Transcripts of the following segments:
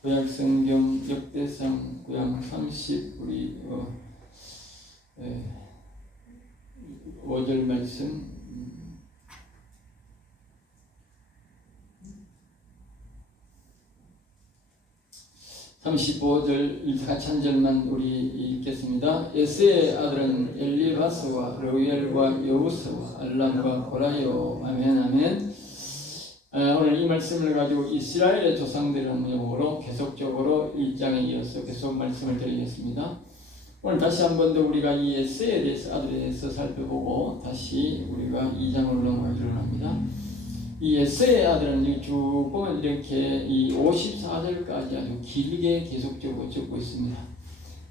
구약성경 역대상 구약 30 우리 5절 말씀 35절 같이 한 절만 우리 읽겠습니다. 에스의 아들은 엘리바스와 로엘과 여우스와 알람과 고라요. 아멘 아멘. 오늘 이 말씀을 가지고 이스라엘의 조상들은 내용으로 계속적으로 1장에 이어서 계속 말씀을 드리겠습니다. 오늘 다시 한 번 더 우리가 이 에스에 대해서 아들에 대해서 살펴보고 다시 우리가 2장으로 넘어가기로 합니다. 이 에스의 아들은 쭉 보면 이렇게 이 54절까지 아주 길게 계속적으로 적고 있습니다.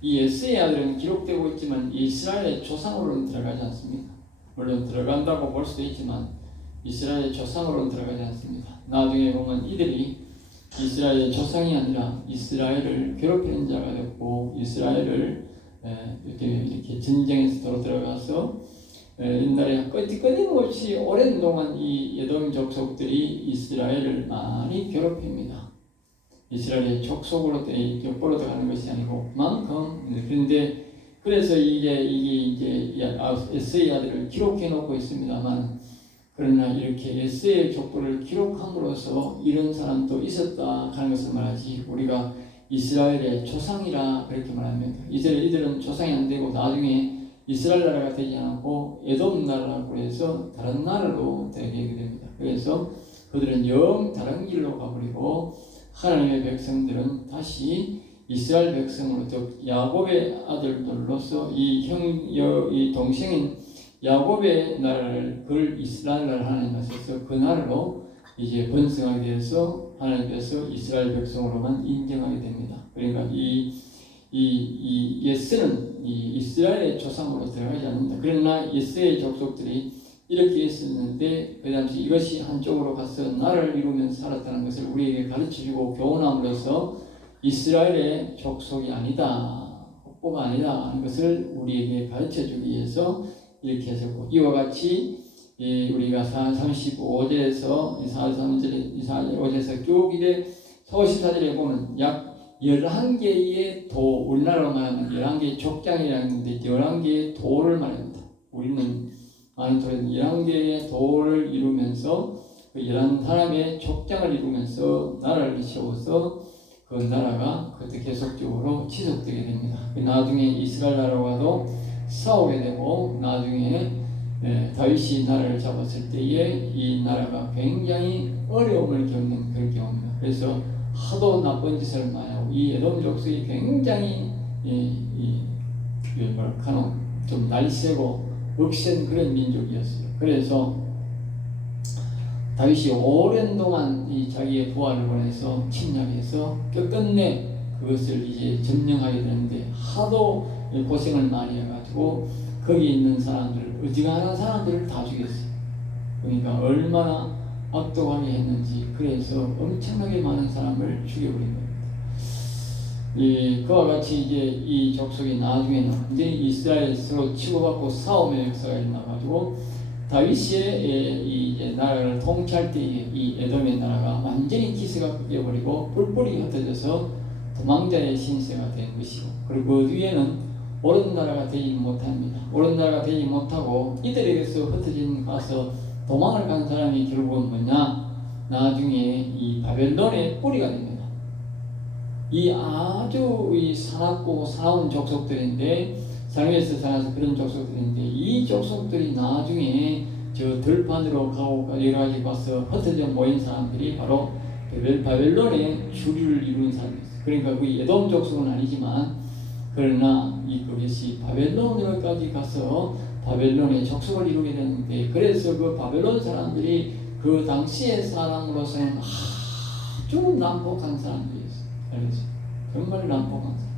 이 에스의 아들은 기록되고 있지만 이스라엘의 조상으로는 들어가지 않습니다. 물론 들어간다고 볼 수도 있지만 이스라엘의 조상으로는 들어가지 않습니다. 나중에 보면 이들이 이스라엘의 조상이 아니라 이스라엘을 괴롭히는 자가 됐고 이스라엘을 이렇게 전쟁에서 들어가서 옛날에 끊임없이 오랜 동안 이 에돔 족속들이 이스라엘을 많이 괴롭힙니다. 이스라엘의 족속으로 족보로 들어가는 것이 아니고 그만큼 그런데 그래서 이게 에스의 아들을 기록해 놓고 있습니다만 그러나 이렇게 에스의 족보를 기록함으로써 이런 사람도 있었다 하는 것을 말하지 우리가 이스라엘의 조상이라 그렇게 말합니다. 이들은 조상이 안 되고 나중에 이스라엘 나라가 되지 않고 에돔 나라라고 해서 다른 나라로 되게 됩니다. 그래서 그들은 영 다른 길로 가버리고 하나님의 백성들은 다시 이스라엘 백성으로 즉 야곱의 아들들로서 이 동생인 야곱의 나라를 그걸 이스라엘 나라 하나님 하셔서 그 나라로 이제 번성하게 되어서 하나님께서 이스라엘 백성으로만 인정하게 됩니다. 그러니까 이 예스는 이 이스라엘의 조상으로 들어가지 않는다. 그러나 예스의 족속들이 이렇게 있었는데 그 당시 이것이 한쪽으로 가서 나라를 이루면서 살았다는 것을 우리에게 가르쳐주고 교훈함으로써 이스라엘의 족속이 아니다, 국보가 아니다 하는 것을 우리에게 가르쳐주기 위해서 이렇게 하셨고 이와 같이 우리가 35절에서 45절에서 쭉 이제 54절에 보면 약 11개의 도, 우리나라로 말하면 11개의 족장이라는 건데 11개의 도를 말합니다. 우리는 많은 도는 11개의 도를 이루면서 그 11사람의 족장을 이루면서 나라를 세워서 그 나라가 그때 계속적으로 지속되게 됩니다. 나중에 이스라엘 나라와도 싸우게 되고 나중에 다윗이 나라를 잡았을 때에 이 나라가 굉장히 어려움을 겪는 그런 경우입니다. 그래서 하도 나쁜 짓을 많이 하고 이 에돔 족속이 굉장히 좀 날쌔고 억센 그런 민족이었어요. 그래서 다윗이 오랜 동안 이 자기의 부하를 보내서 침략해서 끝끝내 그것을 이제 점령하게 되는데 하도 고생을 많이 해가지고 거기 있는 사람들 어지간한 사람들을 다 죽였어요. 그러니까 얼마나 악독하게 했는지 그래서 엄청나게 많은 사람을 죽여버린 겁니다. 그와 같이 이제 이 족속이 나중에는 완전히 이스라엘로 치고받고 싸움의 역사가 일어나가지고 다윗이 이제 나라를 통치할 때에 이 에돔의 나라가 완전히 기세가 꺾여버리고 뿔뿔이 흩어져서 도망자의 신세가 된 것이고 그리고 그 뒤에는 옳은 나라가 되지 못합니다. 옳은 나라가 되지 못하고 이들에게서 흩어진 가서 도망을 간 사람이 결국은 뭐냐? 나중에 이 바벨론의 뿌리가 됩니다. 이 아주 사납고 사나운 족속들인데 삶에서 살아서 그런 족속들인데 이 족속들이 나중에 저 들판으로 가고 여러 가지 가서 흩어져 모인 사람들이 바로 바벨론의 주류를 이루는 사람이었어요. 그러니까 그 에돔 족속은 아니지만 그러나 그것이 바벨론으로까지 가서 바벨론의 족속을 이루게 되는데 그래서 그 바벨론 사람들이 그 당시의 사람으로서는 아주 난폭한 사람들이었어요. 알겠죠? 정말 난폭한 사람.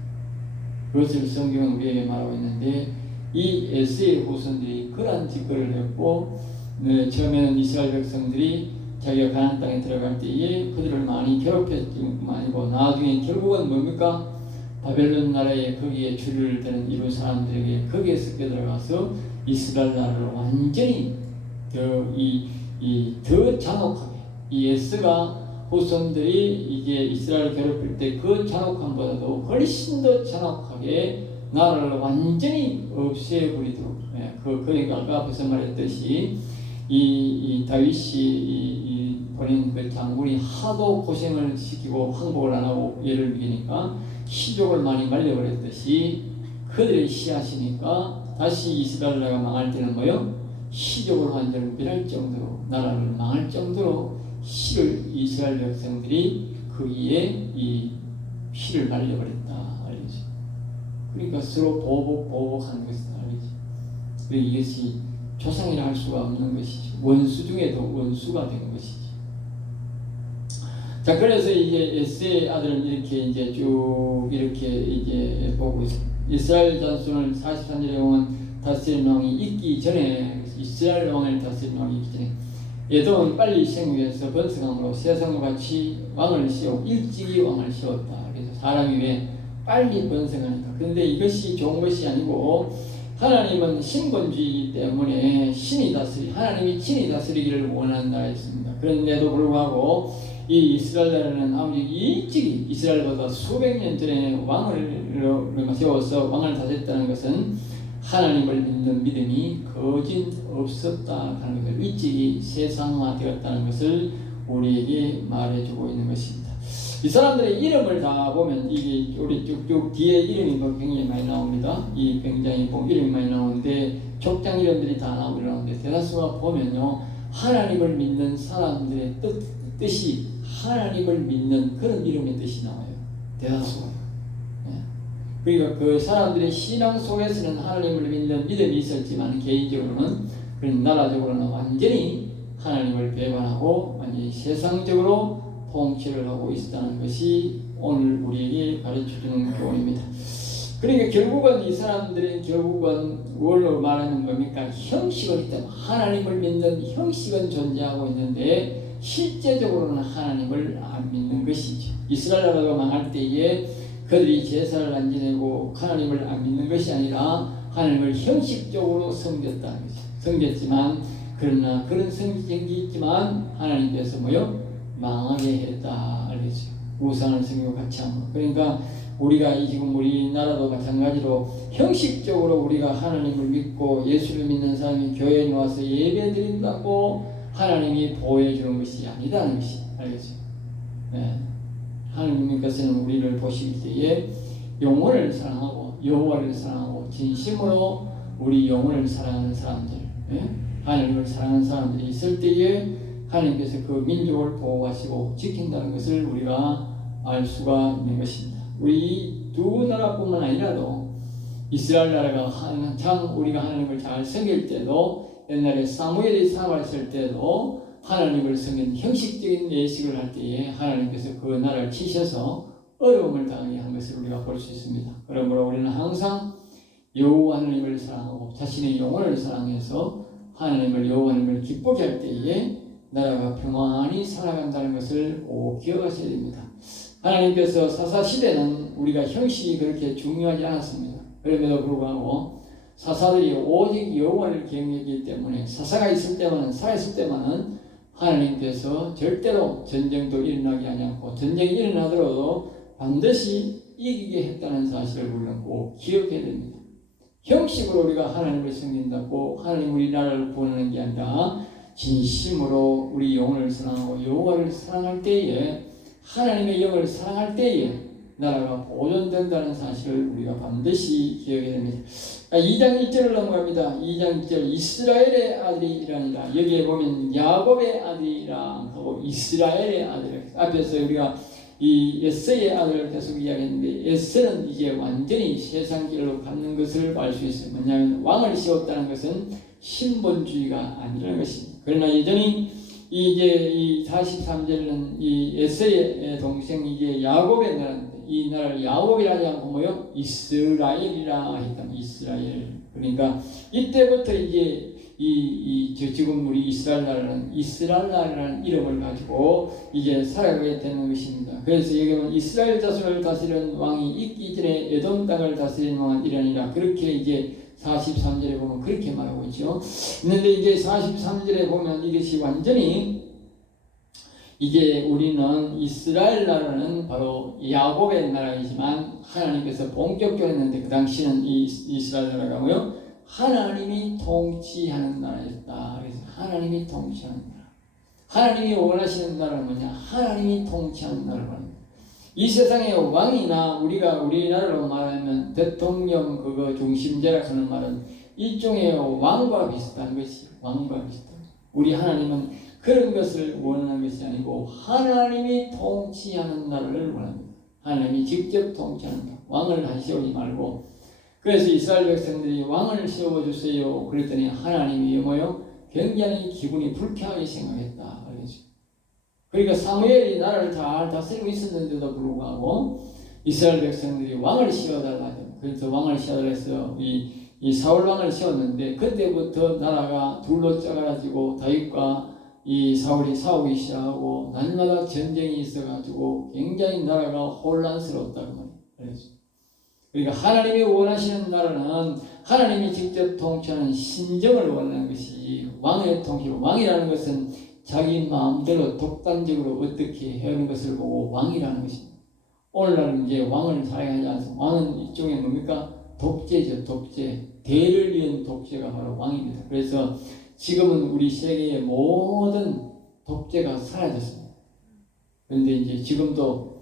그것을 성경은 우리에게 말하고 있는데 이 에스의 후손들이 그러한 짓거리를 했고 처음에는 이스라엘 백성들이 자기가 가나안 땅에 들어갈 때에 그들을 많이 괴롭혔던 아니고 나중에 결국은 뭡니까? 바벨론 나라에 거기에 주류를 되는 이런 사람들에게 거기에 섞여 들어가서 이스라엘 나라를 완전히 더 잔혹하게 이 에스가 후손들이 이제 이스라엘을 괴롭힐 때 그 잔혹함보다도 훨씬 더 잔혹하게 나라를 완전히 없애버리도록, 그러니까 아까 앞에서 말했듯이 이 다윗이 보낸 그 장군이 하도 고생을 시키고 항복을 안 하고 예를 미니까 시족을 많이 말려버렸듯이 그들의 씨앗이니까 다시 이스라엘 나라가 망할 때는 뭐요? 시족을 완전히 멸할 정도로, 나라를 망할 정도로 씨를 이스라엘 백성들이 그 위에 이 피를 말려버렸다 알리죠. 그러니까 서로 보복하는 것이다 알리죠. 그리고 이것이 조상이라 할 수가 없는 것이죠. 원수 중에도 원수가 된 것이죠. 자, 그래서 이제 에스의 아들은 이렇게 이제 쭉 이렇게 이제 보고 있습니다. 이스라엘 자손을 43절에 보면 다스리는 왕이 있기 전에, 이스라엘 왕을 다스리는 왕이 있기 전에 에돔은 빨리 생육해서 번성함으로 세상과 같이 왕을 세우고 일찍이 왕을 세웠다. 그래서 사람이 왜 빨리 번성하니까. 그런데 이것이 좋은 것이 아니고 하나님은 신권주의이기 때문에 하나님이 신이 다스리기를 원하는 나라였습니다. 그런데도 불구하고 이 이스라엘 나라는 아무리 일찍이 이스라엘보다 수백 년 전에 왕을 세워서 왕을 다스렸다는 것은 하나님을 믿는 믿음이 거진 없었다는 것을, 일찍이 세상화되었다는 것을 우리에게 말해주고 있는 것입니다. 이 사람들의 이름을 다 보면 이게 우리 쭉쭉 뒤에 이름이 굉장히 많이 나옵니다. 이 굉장히 이름이 많이 나오는데 족장 이름들이 다 나오는데 대다수가 보면요, 하나님을 믿는 사람들의 뜻이 하나님을 믿는 그런 이름의 뜻이 나와요. 대다수가. 그러니까 그 사람들의 신앙 속에서는 하나님을 믿는 믿음이 있었지만 개인적으로는, 그런 나라적으로는 완전히 하나님을 배반하고 완전히 세상적으로 통치를 하고 있었다는 것이 오늘 우리에게 가르쳐주는 교훈입니다. 그러니까 결국은 이 사람들은 뭘로 말하는 겁니까? 형식은 있다. 하나님을 믿는 형식은 존재하고 있는데 실제적으로는 하나님을 안 믿는 것이죠. 이스라엘 나라가 망할 때에 그들이 제사를 안 지내고 하나님을 안 믿는 것이 아니라 하나님을 형식적으로 섬겼다는 것이죠. 섬겼지만, 그러나 그런 성경이 있지만 하나님께서 망하게 했다 알겠죠. 우상을 섬기고 같이 하면. 그러니까 우리가 지금 우리나라도 마찬가지로 형식적으로 우리가 하나님을 믿고 예수를 믿는 사람이 교회에 와서 예배 드린다고 하나님이 보여주는 것이 아니다는 것이 알겠죠. 하나님께서는 우리를 보실 때에 영혼을 사랑하고 여호와를 사랑하고 진심으로 우리 영혼을 사랑하는 사람들, 하나님을 사랑하는 사람들이 있을 때에 하나님께서 그 민족을 보호하시고 지킨다는 것을 우리가 알 수가 있는 것입니다. 우리 두 나라뿐만 아니라도 이스라엘 나라가 한창 우리가 하나님을 잘 섬길 때도, 옛날에 사무엘이 살아있을 때도 하나님을 섬긴 형식적인 예식을 할 때에 하나님께서 그 나라를 치셔서 어려움을 당하게 한 것을 우리가 볼 수 있습니다. 그러므로 우리는 항상 여호와 하나님을 사랑하고 자신의 영혼을 사랑해서 여호와 하나님을 기쁘게 할 때에 나라가 평안히 살아간다는 것을 꼭 기억하셔야 됩니다. 하나님께서 사사시대는 우리가 형식이 그렇게 중요하지 않았습니다. 그럼에도 불구하고 사사들이 오직 여호와를 경외했기 때문에 사사가 살아있을 때만은 하나님께서 절대로 전쟁도 일어나게 하지 않고, 전쟁이 일어나더라도 반드시 이기게 했다는 사실을 우리는 꼭 기억해야 됩니다. 형식으로 우리가 하나님을 섬긴다고 하나님 우리나라를 구원하는 게 아니라 진심으로 우리 영혼을 사랑하고 여호와를 사랑할 때에, 하나님의 영을 사랑할 때에 나라가 보존된다는 사실을 우리가 반드시 기억해야 됩니다. 2장 1절을 넘어갑니다. 2장 1절 이스라엘의 아들이라니라. 여기에 보면 야곱의 아들이라 하고 이스라엘의 아들. 앞에서 우리가 이 에스의 아들을 계속 이야기했는데 에스는 이제 완전히 세상 길로 가는 것을 알 수 있습니다. 왜냐하면 왕을 세웠다는 것은 신본주의가 아니라는 것입니다. 그러나 여전히 이제 이 43절은 이 에스의 동생 이제 야곱의 나라인데, 이 나라를 야곱이라지 않고 이스라엘이라 했다면 이스라엘. 그러니까 이때부터 이제 지금 우리 이스라엘 나라라는 이름을 가지고 이제 살아가게 되는 것입니다. 그래서 여기 보면 이스라엘 자손을 다스리는 왕이 있기 전에 에돔 땅을 다스리는 왕은 이러니라. 그렇게 이제 43절에 보면 그렇게 말하고 있죠. 그런데 이제 43절에 보면 이것이 완전히 이제 우리는 이스라엘 나라는 바로 야곱의 나라이지만 하나님께서 본격적으로 했는데 그 당시는 이 이스라엘 나라가 뭐요? 하나님이 통치하는 나라였다. 그래서 하나님이 통치하는 나라. 하나님이 원하시는 나라는 뭐냐? 하나님이 통치하는 나라가 합니다. 이 세상의 왕이나 우리가 우리나라로 말하면 대통령 그거 중심제라 하는 말은 일종의 왕과 비슷한 것이 왕과 비슷한. 우리 하나님은 그런 것을 원하는 것이 아니고 하나님이 통치하는 나라를 원합니다. 하나님이 직접 통치하는 왕을 세우지 말고. 그래서 이스라엘 백성들이 왕을 세워주세요 그랬더니 하나님이 뭐요? 굉장히 기분이 불쾌하게 생각했다. 알겠죠? 그러니까 사무엘이 나라를 잘 다스리고 있었는데도 불구하고 이스라엘 백성들이 왕을 세워달라. 그래서 왕을 세워달라 해서 이 사울 왕을 세웠는데 그때부터 나라가 둘로 짜가지고 다윗과 이 사울이 싸우기 시작하고 날마다 전쟁이 있어가지고 굉장히 나라가 혼란스러웠다고 말이에요. 그러니까 하나님이 원하시는 나라는 하나님이 직접 통치하는 신정을 원하는 것이 왕의 통치로, 왕이라는 것은 자기 마음대로 독단적으로 어떻게 해오는 것을 보고 왕이라는 것입니다. 오늘날은 이제 왕을 사용하지 않습니다. 왕은 일종의 뭡니까? 독재죠, 독재. 대를 위한 독재가 바로 왕입니다. 그래서 지금은 우리 세계의 모든 독재가 사라졌습니다. 그런데 이제 지금도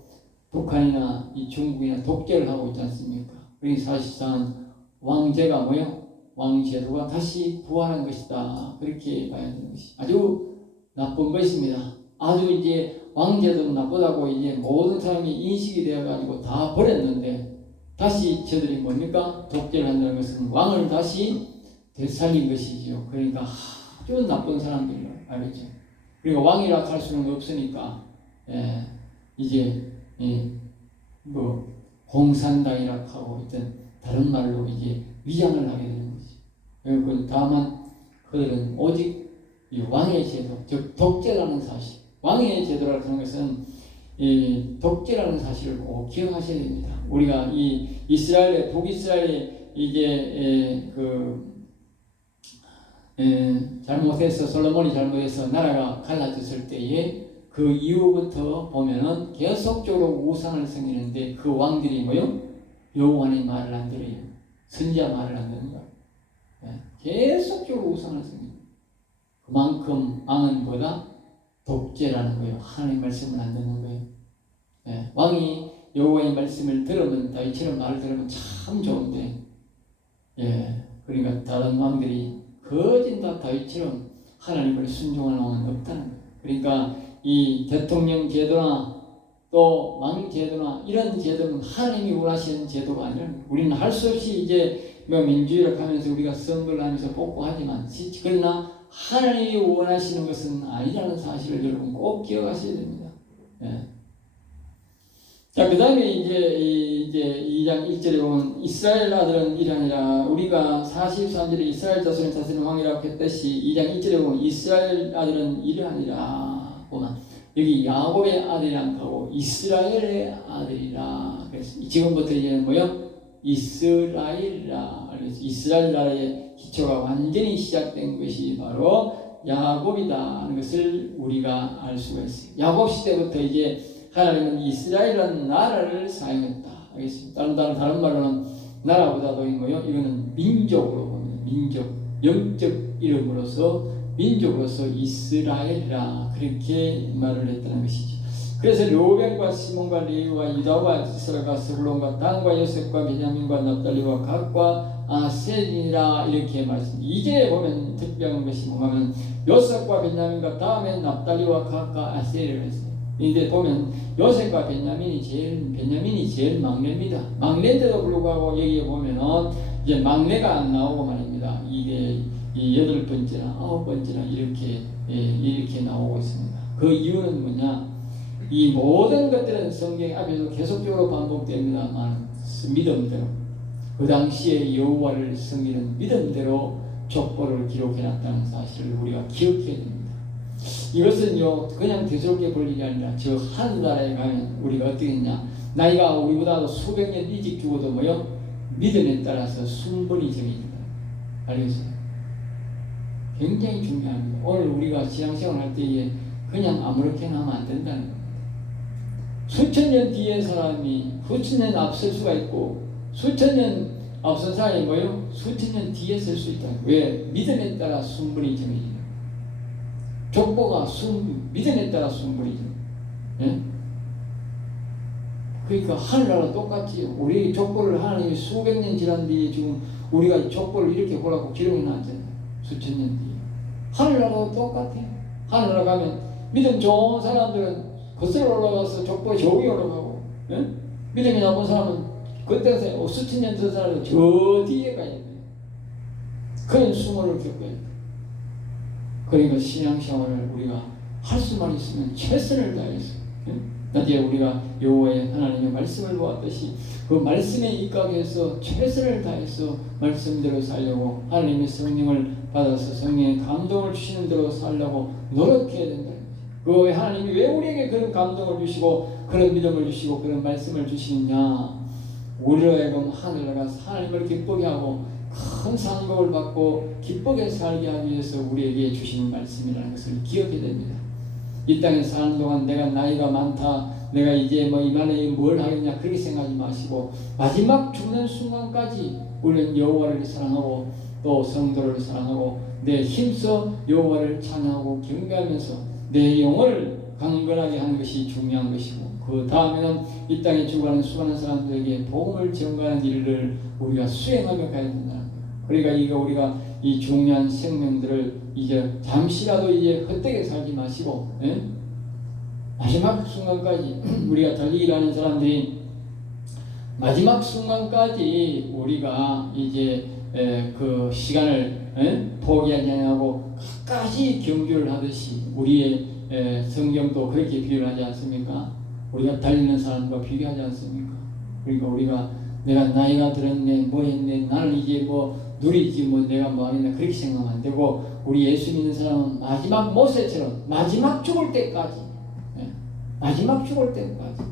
북한이나 이 중국이나 독재를 하고 있지 않습니까? 그러니 사실상 왕제가 뭐예요? 왕제도가 다시 부활한 것이다. 그렇게 봐야 되는 것이 아주 나쁜 것입니다. 아주 이제 왕제도는 나쁘다고 이제 모든 사람이 인식이 되어가지고 다 버렸는데 다시 저들이 뭡니까? 독재를 한다는 것은 왕을 다시 되살린 것이지요. 그러니까 아주 나쁜 사람들이에요. 알겠죠? 그리고 왕이라 할 수는 없으니까 이제 뭐 공산당이라 하고 있던 다른 말로 이제 위장을 하게 되는 거지. 그리고 다만 그들은 오직 이 왕의 제도, 즉 독재라는 사실. 왕의 제도라는 하는 것은 이 독재라는 사실을 꼭 기억하셔야 됩니다. 우리가 이 이스라엘의 북이스라엘이 이제 잘못해서 솔로몬이 잘못해서 나라가 갈라졌을 때에 그 이후부터 보면은 계속적으로 우상을 섬기는데 그 왕들이 뭐요? 여호와의 말을 안 들어요. 선지자 말을 안 듣는 거예요. 계속적으로 우상을 섬깁니다. 그만큼 왕은 뭐다? 독재라는 거예요. 하나님의 말씀을 안 듣는 거예요. 왕이 여호와의 말씀을 들으면 다윗처럼 말을 들으면 참 좋은데 그러니까 다른 왕들이 거진 다 다윗처럼 하나님을 순종하는 왕은 없다는 거예요. 그러니까 이 대통령 제도나 또 왕 제도나 이런 제도는 하나님이 원하시는 제도가 아니라 우리는 할 수 없이 이제 뭐 민주주의를 하면서 우리가 선거를 하면서 뽑고하지만 그러나 하나님이 원하시는 것은 아니라는 사실을 여러분 꼭 기억하셔야 됩니다. 자, 그 다음에 이제 2장 1절에 보면 이스라엘 아들은 이러하니라. 우리가 43절에 이스라엘 자손의 다스리는 왕이라고 했듯이 2장 1절에 보면 이스라엘 아들은 이러하니라. 보면 여기 야곱의 아들이랑 하고 이스라엘의 아들이라. 그래서 지금부터 이제 뭐요? 이스라엘이라. 그래서 이스라엘 나라의 기초가 완전히 시작된 것이 바로 야곱이다 하는 것을 우리가 알 수가 있어요. 야곱 시대부터 이제 하나님은 이스라엘이라는 나라를 사용했다. 알겠습니다. 다른 말로는 나라보다도 뭐요? 이거는 민족으로 보면 민족, 영적 이름으로서 민족으로서 이스라엘이라 그렇게 말을 했다는 것이죠. 그래서 르우벤과 시몬과 레위와 유다와 이스라엘과 스불론과 단과 요셉과 베냐민과 납달리와 gad과 아셀이라 이렇게 말했습니다. 이제 보면 특별한 것이 뭐냐면 요셉과 베냐민과 다음에 납달리와 gad과 아셀을 했어요. 이제 보면 요셉과 베냐민이 제일 막내입니다. 막내인데도 불구하고 여기에 보면은 이제 막내가 안 나오고 말입니다. 이게 이 8번째나 9번째나 이렇게 나오고 있습니다. 그 이유는 뭐냐? 이 모든 것들은 성경 앞에서 계속적으로 반복됩니다만 믿음대로 그 당시에 여호와를 섬기는 믿음대로 족보를 기록해놨다는 사실을 우리가 기억해야 됩니다. 이것은요 그냥 대수롭게 볼 일이 아니라 저 하늘나라에 가면 우리가 어떻게 했냐, 나이가 우리보다도 수백 년 일찍 죽어도 뭐요? 믿음에 따라서 순번이 정해진다. 알겠어요? 굉장히 중요합니다. 오늘 우리가 신앙생활 할 때에 그냥 아무렇게나 하면 안 된다는 거예요. 수천 년 뒤에 사람이 수천 년 앞설 수가 있고 수천 년 앞선 사람이 뭐예요? 수천 년 뒤에 설 수 있다. 왜? 믿음에 따라 순분이 정해져요. 족보가 믿음에 따라 순분이죠. 예? 그러니까 하늘나라 똑같지요. 우리 족보를 하나님이 수백 년 지난 뒤에 지금 우리가 족보를 이렇게 보라고 기록해 놨잖아요. 수천 년 뒤에. 하늘나라도 똑같아요. 하늘나라 가면 믿음 좋은 사람들은 거슬러 올라가서 족보에 저기 올라가고, 예? 믿음이 나쁜 사람은 그때서 수천 년 전 사람은 저 뒤에 가야 돼요. 그런 수모를 겪어야 돼요. 그러니까 신앙생활을 우리가 할 수만 있으면 최선을 다해서, 예? 나중에 우리가 여호와의 하나님의 말씀을 보았듯이 그 말씀에 입각해서 최선을 다해서 말씀대로 살려고 하나님의 성령을 받아서 성령의 감동을 주시는 대로 살려고 노력해야 된다. 그 하나님이 왜 우리에게 그런 감동을 주시고 그런 믿음을 주시고 그런 말씀을 주시느냐? 우리로 하여금 하늘나라가 하나님을 기쁘게 하고 큰 상급을 받고 기쁘게 살게 하기 위해서 우리에게 주시는 말씀이라는 것을 기억해야 됩니다. 이 땅에 사는 동안 내가 나이가 많다, 내가 이제 뭐 이만해 뭘 하겠냐 그렇게 생각하지 마시고 마지막 죽는 순간까지 우리는 여호와를 사랑하고 또 성도를 사랑하고 내 힘써 여호와를 찬양하고 경배하면서 내 영혼을 강건하게 하는 것이 중요한 것이고 그 다음에는 이 땅에 죽어가는 수많은 사람들에게 복음을 전가하는 일을 우리가 수행하며 가야 된다는 거예요. 그러니까 이거 우리가 이 중요한 생명들을 이제 잠시라도 이제 헛되게 살지 마시고, 예? 마지막 순간까지 우리가 달리기를 하는 사람들이 마지막 순간까지 우리가 이제 그 시간을 포기하지 않고 끝까지 경주를 하듯이 우리의 성경도 그렇게 비유를 하지 않습니까? 우리가 달리는 사람과 비교하지 않습니까? 그러니까 우리가 내가 나이가 들었네 뭐 했네 나는 이제 뭐 누리지 뭐 내가 뭐 하겠나 그렇게 생각하면 안 되고 우리 예수 믿는 사람은 마지막 모세처럼 마지막 죽을 때까지 마지막 죽을 때까지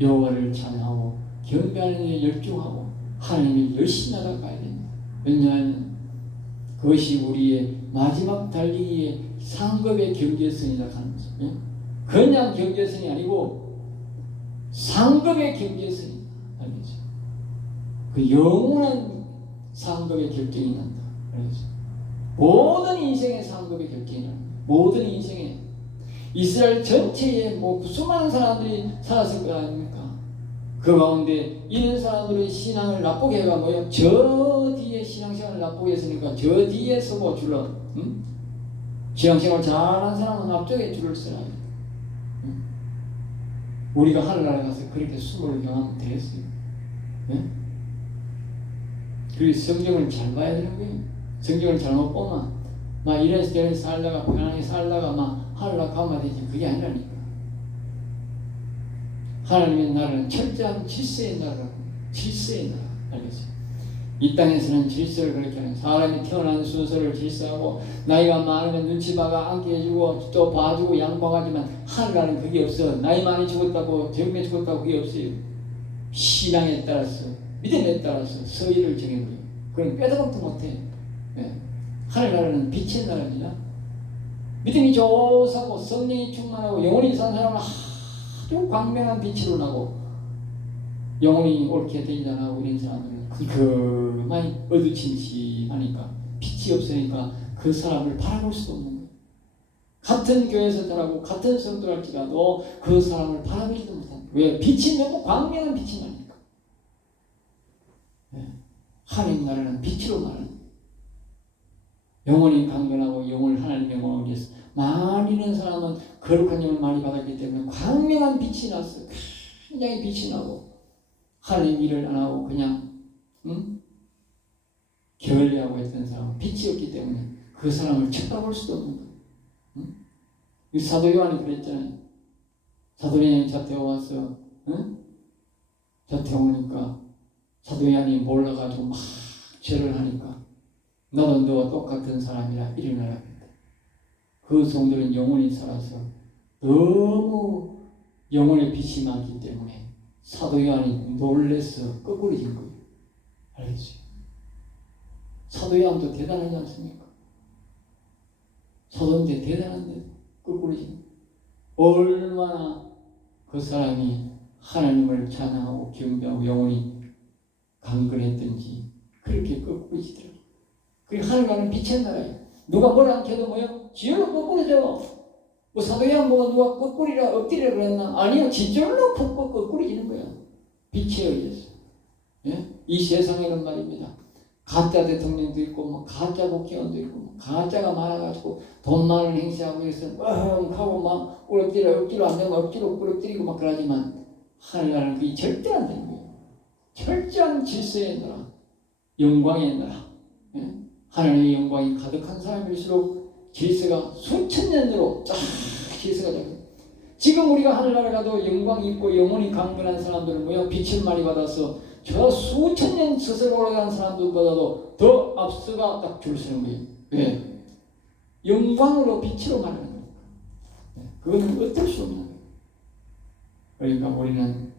여호와를 찬양하고 경배하는 일에 열중하고 하나님을 열심히 나아가야 됩니다. 왜냐하면 그것이 우리의 마지막 달리기의 상급의 경계선이라 하는 거죠. 그냥 경계선이 아니고 상급의 경계선이다. 알겠죠? 그 영원한 상급의 결정이 난다. 알겠죠? 모든 인생의 상급의 결정이 난다. 모든 인생의 이스라엘 전체에 뭐 수많은 사람들이 살았을 거 아닙니까? 그 가운데 이런 사람들의 신앙을 나쁘게 해가 뭐예요? 저 뒤에 신앙생활을 나쁘게 했으니까 저 뒤에 서고 줄러 신앙생활 잘한 사람은 앞쪽에 줄을 서야 합니다. 우리가 하늘나라에 가서 그렇게 수고를 경하면 되겠어요? 그리고 성경을 잘 봐야 되는 거예요. 성경을 잘못 보면 막 이래서 저래서 살다가 편안하게 살다가 막 하늘나라 가면 되지 그게 아니라니까. 하나님의 나라는 철저한 질서의 나라라고. 질서의 나라. 알겠어요? 이 땅에서는 질서를 그렇게 하는 사람이 태어난 순서를 질서하고 나이가 많으면 눈치 봐가 안게 해주고 또 봐주고 양보하지만 하늘나라는 그게 없어. 나이 많이 죽었다고 젊게 죽었다고 그게 없어요. 신앙에 따라서 믿음에 따라서 서의를 정해버려요. 그건 빼도 못해. 하늘나라는 빛의 나라입니다. 믿음이 좋사고 성령이 충만하고 영혼이 산 사람은 아주 광명한 빛으로 나고 영혼이 옳게 되지 않고 이런 사람들은 그만이 어두침침하니까 빛이 없으니까 그 사람을 바라볼 수도 없는 거예요. 같은 교회에서 자라고 같은 성도랄지라도 그 사람을 바라보지도 못합니다. 왜? 빛이 너무 광명한 빛이 나니까. 하나님 나라는 빛으로 말하는 영혼이 강건하고 영혼을 하나님의 영광을 위해서 많이 있는 사람은 거룩한 영을 많이 받았기 때문에 광명한 빛이 났어요. 굉장히 빛이 나고 하나님 일을 안 하고 그냥 게을리하고 했던 사람은 빛이 없기 때문에 그 사람을 쳐다볼 수도 없는 거예요. 사도 요한이 그랬잖아요. 사도 요한이 자퇴 와서 자퇴 오니까 사도 요한이 몰라가지고 막 죄를 하니까 나도 너와 똑같은 사람이라 일어나라. 그 성도는 영혼이 살아서 너무 영혼의 빛이 많기 때문에 사도 요한이 놀래서 거꾸로진 거예요. 알겠어요? 사도 요한도 대단하지 않습니까? 사도인데 대단한데 거꾸로진 거예요. 얼마나 그 사람이 하나님을 찬양하고 경배하고 영혼이 강건했던지 그렇게 거꾸로지더라고요. 그게 하늘나라는 빛의 나라예요. 누가 뭐라 해도 뭐요? 지절로 거꾸로져. 뭐 사도행전 보고 누가 거꾸리라 엎드리라 그랬나? 아니요, 지절로 거꾸로지는 거예요. 빛에 의해서. 예? 이 세상에는 말입니다. 가짜 대통령도 있고, 뭐 가짜 국회의원도 있고, 뭐 가짜가 많아가지고 돈 많은 행세하고 해서 하고 막 억지로 안 되면 억지로 끌어들이고 막 그러지만 하늘나라는 그게 절대 안 되는 거예요. 철저한 질서의 나라, 영광의 나라. 예? 하나님의 영광이 가득한 사람일수록 질서가 수천 년으로 쫙 질서가 잡혀요. 지금 우리가 하늘나라 가도 영광이 있고 영혼이 강건한 사람들은 뭐야? 빛을 많이 받아서 저 수천 년 스스로 올라가는 사람들보다도 더 앞서가 딱 줄 서는 거예요. 왜? 영광으로 빛으로 말하는 거예요. 그거는 어쩔 수 없는 거예요. 그러니까 우리는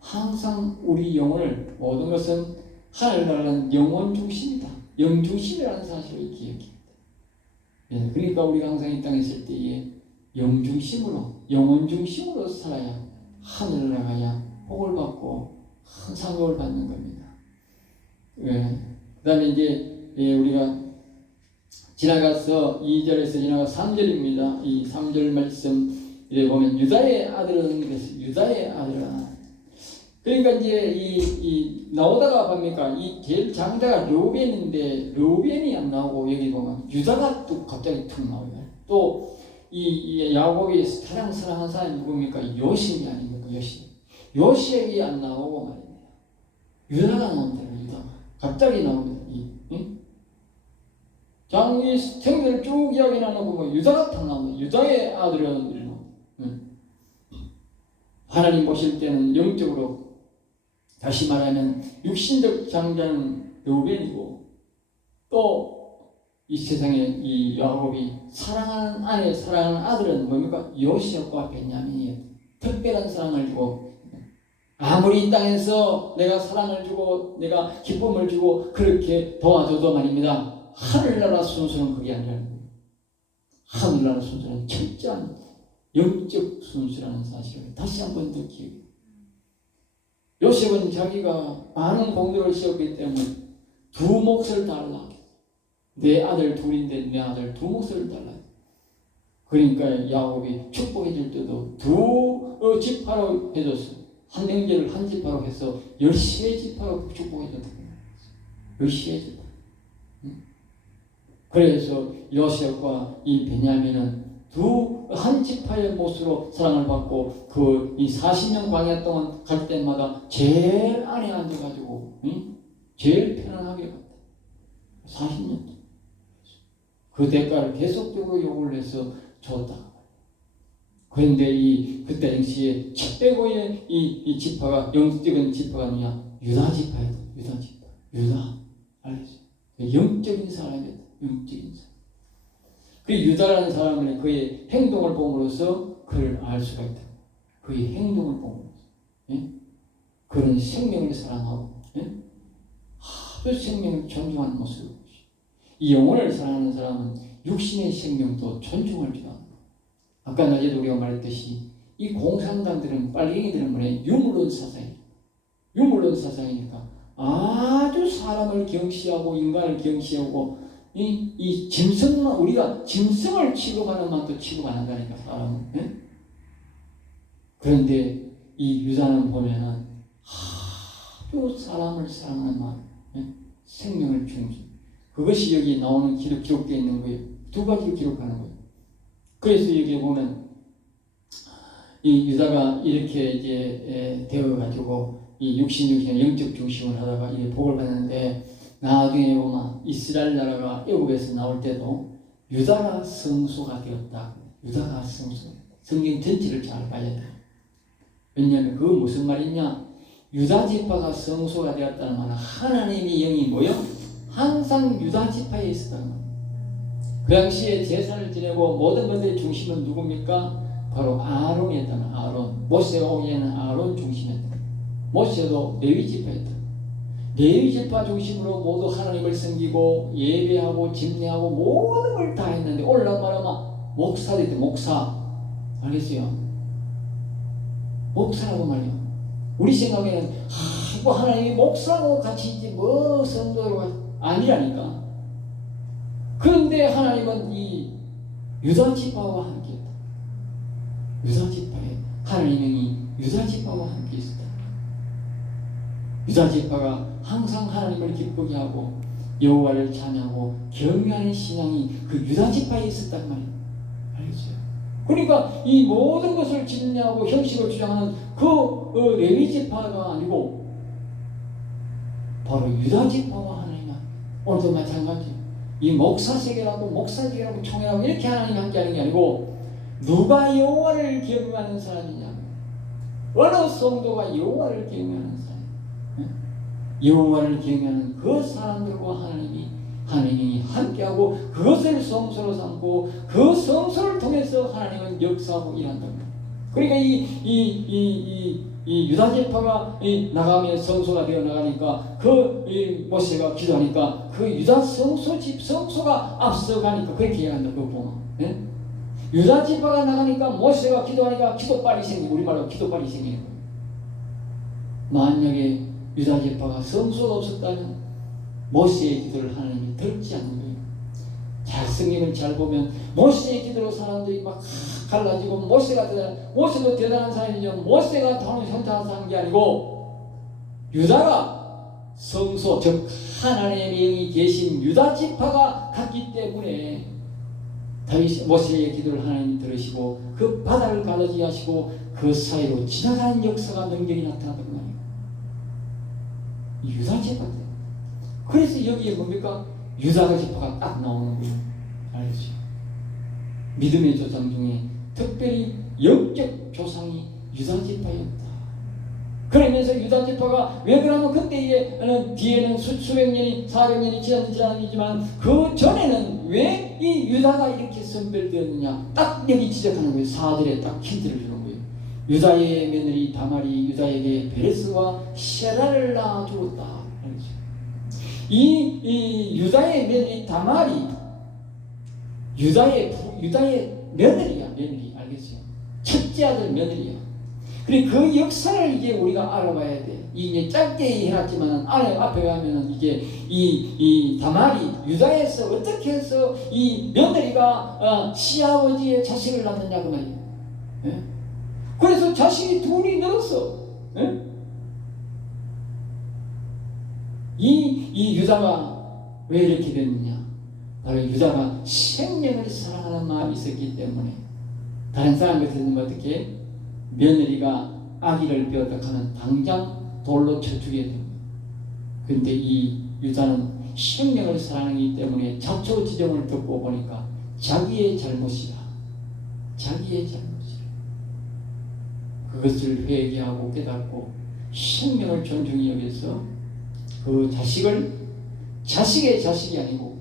항상 우리 영혼을 모든 것은 하늘나라는 영혼 중심이다. 영 중심이라는 사실을 기억해야 돼. 그러니까 우리가 항상 이 땅에 있을 때에 영 중심으로, 영혼 중심으로 살아야 하늘나라 가야 복을 받고 큰 상급을 받는 겁니다. 그 다음에 이제 우리가 지나가서 2절에서 지나가 3절입니다. 이 3절 말씀 이래 보면 유다의 아들은 그래서 유다의 아들아. 그러니까 이제 이 나오다가 봅니까? 이 제일 장자가 르우벤인데 르우벤이 안 나오고 여기 보면 유다가 또 갑자기 툭 나오요. 또 이 야곱이 가장 사랑하는 사람이 누굽니까? 요셉이 아닙니까? 요셉이 안 나오고 말입니다. 유다가 나온다고요. 유다가 갑자기 나옵니다. 장이 생들을 쭉 이야기 나누고 유다가 탁 나옵니다. 유다의 아들은 하나님 보실 때는 영적으로 다시 말하면 육신적 장자는 르우벤이고 또 이 세상에 이 야곱이 사랑하는 아내, 사랑하는 아들은 뭡니까? 요셉과 베냐민이에요. 특별한 사랑을 주고 아무리 이 땅에서 내가 사랑을 주고 내가 기쁨을 주고 그렇게 도와줘도 말입니다. 하늘나라 순수는 그게 아니라는 거예요. 하늘나라 순수는 철저한 영적 순수라는 사실을 다시 한 번 더 기억해요. 요셉은 자기가 많은 공들을 씌웠기 때문에 두 몫을 달라. 내 아들 둘인데 내 아들 두 몫을 달라. 그러니까 야곱이 축복해 줄 때도 두 지파로 해줬어요. 한 형제를 한 지파로 해서 10의 지파로 축복해 줬다. 10의 지파. 그래서 요셉과 이 베냐민은 한 지파의 몫으로 사랑을 받고 이 40년 광야 동안 갈 때마다 제일 안에 앉아가지고 제일 편안하게 갔다. 40년. 그 대가를 계속적으로 요구를 해서 줬다. 그런데 그때 당시에 700호의 이 지파가 영적인 지파가 뭐냐? 유다 지파였다. 유다 지파. 유다. 알겠어요? 영적인 사람이었다. 영적인 사람. 그 유다라는 사람은 그의 행동을 봄으로써 그를 알 수가 있다. 그의 행동을 봄으로써. 예? 그런 생명을 사랑하고 아주 생명을 존중하는 모습을 보시죠. 이 영혼을 사랑하는 사람은 육신의 생명도 존중할 줄 압니다. 아까 낮에도 우리가 말했듯이 이 공산당들은 빨갱이들은 뭐래? 유물론 사상이에요. 유물론 사상이니까 아주 사람을 경시하고 인간을 경시하고 이 짐승만 우리가 짐승을 취급하는 만도 취급 안 한다니까 사람은. 예? 그런데 이 유다는 보면은 아주 사람을 사랑하는 마음, 생명을 중시. 그것이 여기 나오는 기록되어 있는 거예요. 두 가지를 기록하는 거예요. 그래서 여기 보면 이 유다가 이렇게 이제 되어가지고 이 육신의 영적 중심을 하다가 이 복을 받는데 나중에 보면 이스라엘 나라가 애굽에서 나올 때도 유다가 성소가 되었다. 유다가 성소. 성경 전체를 잘 봐야 돼요. 왜냐하면 그거 무슨 말이냐? 유다 지파가 성소가 되었다는 말은 하나님의 영이 뭐요? 항상 유다 지파에 있었다는 말이에요. 그 당시에 제사를 지내고 모든 것들의 중심은 누굽니까? 바로 아론이었다는 아론. 모세가 오기에는 아론 중심이었다. 모세도 레위 지파였다. 레위 지파 중심으로 모두 하나님을 섬기고 예배하고 집례하고 모든 걸 다 했는데 오늘날 말하면 목사들이 목사. 알겠어요? 목사라고 말이야. 우리 생각에는 뭐 하나님이 목사라고 같이 있지 뭐 성도로 아니라니까. 그런데 하나님은 이 유다 지파와 함께했다. 유다 지파에 하나님이 유다 지파와 함께 있었다. 유다 지파가 항상 하나님을 기쁘게 하고 여호와를 찬양하고 경외하는 신앙이 그 유다 지파에 있었단 말이에요. 알겠어요? 그러니까 이 모든 것을 진리하고 형식을 주장하는 그 레위 지파가 아니고 바로 유다 지파와 하나님은 오늘도 마찬가지. 이 목사 세계라고 목사 세계라고 총회라고 이렇게 하나님이 함께하는 게 아니고 누가 여호와를 경외하는 사람이냐? 어느 성도가 여호와를 경외하는 사람? 여호와를 경외하는 그 사람들과 하나님이 함께하고 그것을 성소로 삼고 그 성소를 통해서 하나님은 역사하고 일한다. 그러니까 이 유다 지파가 나가면 성소가 되어 나가니까 그 모세가 기도하니까 그 유다 성소가 앞서가니까 그렇게 이해한다. 그거 보면. 예? 유다 지파가 나가니까 모세가 기도하니까 기도빨이 생기고 우리말로 기도빨이 생기는 거예요. 만약에 유다 지파가 성소가 없었다면 모세의 기도를 하나님이 들지 않는 거예요. 성경을 잘 보면 모세의 기도로 사람들이 막 갈라지고 모세도 대단한 사람이죠. 모세가 다른 형상을 사는 게 아니고 유다가 성소 즉 하나님의 영이 계신 유다 지파가 갔기 때문에 모세의 기도를 하나님 들으시고 그 바다를 가르지 하시고 그 사이로 지나가는 역사가 능력이 나타났단 말이에요. 유다 지파. 그래서 여기에 뭡니까? 유다 지파가 딱 나오는 거예요. 알겠죠? 믿음의 조상 중에 특별히 영적 조상이 유다 지파였다. 그러면서 유다 지파가 왜 그러면 그때 뒤에는 수백 년이 400년이 지났지만 그 전에는 왜 이 유다가 이렇게 선별되었느냐 딱 여기 지적하는 거예요. 사절에 딱 힌트를 주는 거예요. 유다의 며느리 다말이 유다에게 베레스와 세라를 낳아주었다. 이 유다의 며느리 다말이 유다의 며느리야. 며느리 알겠어요? 첫째 아들 며느리야. 그리고 그 역사를 이제 우리가 알아봐야 돼. 이게 짧게 해놨지만 앞에 가면은 이제 이 다말이 유다에서 어떻게 해서 이 며느리가 시아버지의 자식을 낳느냐 그 말이에요. 예? 그래서 자식이 둘이 늘었어. 예? 이 유다가 왜 이렇게 됐느냐? 바로 유다가 생명을 사랑하는 마음이 있었기 때문에. 다른 사람 같으면 어떻게 며느리가 아기를 배웠다 하면 당장 돌로 쳐 죽여야 됩니다. 그런데 이 유다는 생명을 사랑하기 때문에 자초지종을 듣고 보니까 자기의 잘못이라. 그것을 회개하고 깨닫고 생명을 존중히 여겨서 그 자식의 자식이 아니고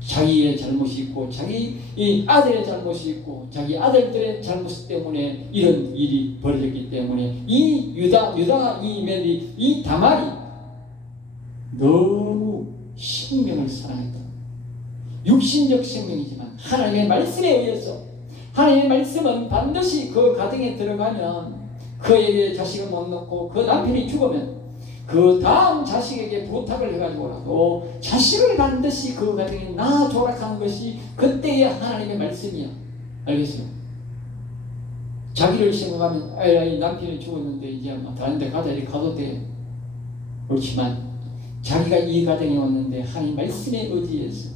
자기의 잘못이 있고 자기 이 아들의 잘못이 있고 자기 아들들의 잘못 때문에 이런 일이 벌어졌기 때문에 이 유다가 이 며느리 이 다말이 너무 생명을 사랑했다. 육신적 생명이지만 하나님의 말씀에 의해서 하나님의 말씀은 반드시 그 가정에 들어가면 그에게 자식을 못 낳고 그 남편이 죽으면 그 다음 자식에게 부탁을 해가지고라도 자식을 반드시 그 가정에 낳아줘라 하는 것이 그때의 하나님의 말씀이야. 알겠어요? 자기를 생각하면 남편이 죽었는데 이제 다른 데 가자 이렇게 가도 돼. 그렇지만 자기가 이 가정에 왔는데 하나님 말씀에 의지해서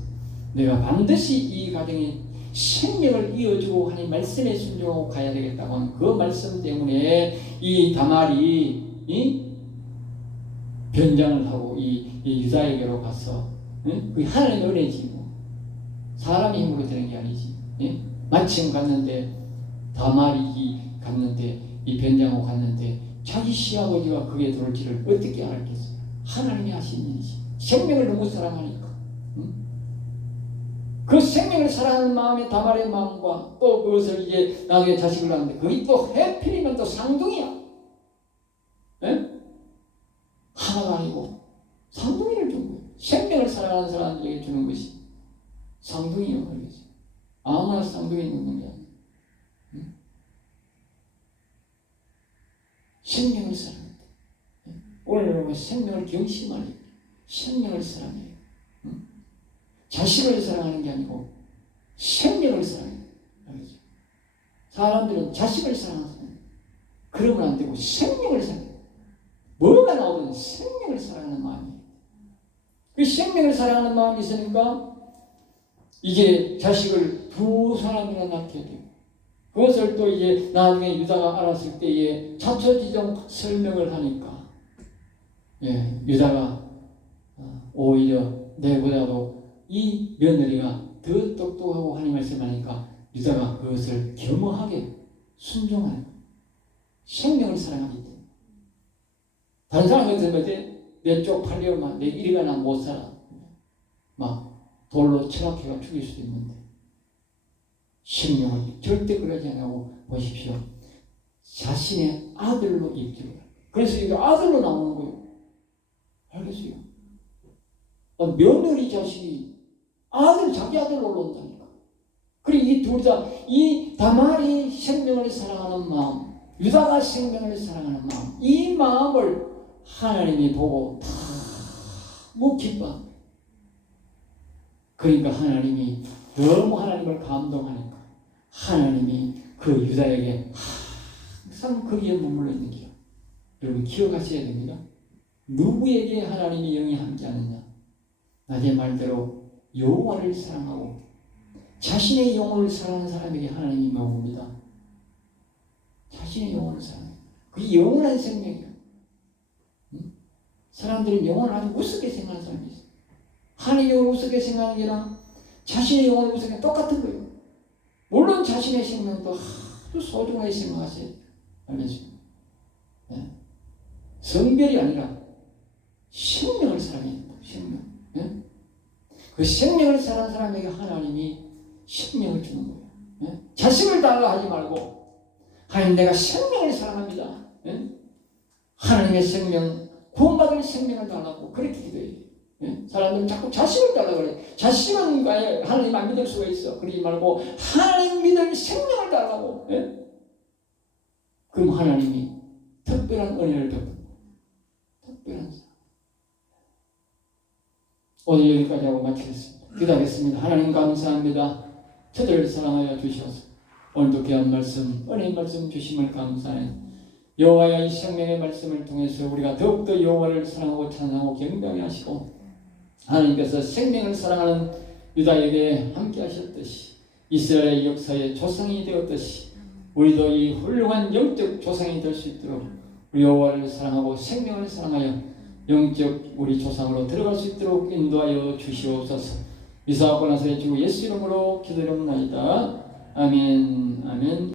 내가 반드시 이 가정에 생명을 이어주고 하나님 말씀에 순종하고 가야 되겠다고 하는 그 말씀 때문에 이 다말이 변장을 하고 이 유다에게로 가서 그 하나님의 은혜지 뭐 사람의 힘으로 되는 게 아니지. 마침 갔는데 다말이 갔는데 이 변장하고 갔는데 자기 시아버지가 그게 들어올지를 어떻게 알았겠어요? 하나님이 하신 일이지. 생명을 너무 사랑하니까. 그 생명을 사랑하는 마음에 다말의 마음과 또 그것을 이제 나중에 자식을 낳는데 그게 또 해필이면 또 쌍둥이야. 하나가 아니고 쌍둥이를 준 거예요. 생명을 사랑하는 사람에게 주는 것이 쌍둥이요. 아무나 쌍둥이 있는 게 아니에요. 생명을 사랑한다. 오늘 여러분 생명을 경심하니 생명을 사랑해요. 자식을 사랑하는 게 아니고 생명을 사랑해요. 알겠죠? 사람들은 자식을 사랑하잖아요. 그러면 안 되고 생명을 사랑해요. 뭐가 나오든 생명을 사랑하는 마음이에요. 그 생명을 사랑하는 마음이 있으니까 이제 자식을 두 사람이나 낳게 돼요. 그것을 또 이제 나중에 유다가 알았을 때에 자초지종 설명을 하니까 유다가 오히려 내보다도 이 며느리가 더 똑똑하고 하나님 말씀하니까 유다가 그것을 겸허하게 순종하는 거예요. 생명을 사랑하기 때문에. 다른 사람 같은 경우에 내 쪽팔려만 내 이리가 난 못 살아 막 돌로 처박혀가 죽일 수도 있는데 생명을 절대 그러지 않고 보십시오. 자신의 아들로 입증을. 그래서 이게 아들로 나오는 거예요. 알겠어요? 며느리 자식이 자기 아들로 올라온다니까. 그리고 이 둘 다, 이 다말이 생명을 사랑하는 마음, 유다가 생명을 사랑하는 마음, 이 마음을 하나님이 보고 너무 기뻐. 그러니까 하나님이 너무 하나님을 감동하니까 하나님이 그 유다에게 항상 거기에 머물러 있는 거예요. 여러분 기억하셔야 됩니다. 누구에게 하나님이 영이 함께하느냐? 낮의 말대로 여호와를 사랑하고 자신의 영혼을 사랑하는 사람에게 하나님이 머뭅니다. 자신의 영혼을 사랑해요. 그게 영원한 생명이에요. 사람들은 영혼을 아주 우습게 생각하는 사람이 있어요. 하나님의 영혼을 우습게 생각하는 게 아니라 자신의 영혼을 우습게 생각하는 게 똑같은 거예요. 물론 자신의 생명도 아주 소중하게 생각하세요. 알겠죠? 성별이 아니라 생명을 사랑해요. 생명. 그 생명을 사랑하는 사람에게 하나님이 생명을 주는 거예요. 자식을 달라 하지 말고 하나님 내가 생명을 사랑합니다. 하나님의 생명, 구원받을 생명을 달라고 그렇게 기도해요. 사람들은 자꾸 자식을 달라고 그래. 자식은 하나님 안 믿을 수가 있어. 그러지 말고 하나님 믿을 생명을 달라고. 그럼 하나님이 특별한 은혜를 베푼다. 특별한 사람. 오늘 여기까지 하고 마치겠습니다. 기도하겠습니다. 하나님 감사합니다. 저들을 사랑하여 주셔서 오늘도 귀한 말씀, 은혜의 말씀 주심을 감사해. 여호와의 이 생명의 말씀을 통해서 우리가 더욱더 여호와를 사랑하고 찬양하고 경배하게 하시고 하나님께서 생명을 사랑하는 유다에게 함께 하셨듯이 이스라엘의 역사의 조상이 되었듯이 우리도 이 훌륭한 영적 조상이 될 수 있도록 우리 여호와를 사랑하고 생명을 사랑하여 영적 우리 조상으로 들어갈 수 있도록 인도하여 주시옵소서. 이사하고 나서의 주 예수 이름으로 기도드립니다. 아멘. 아멘.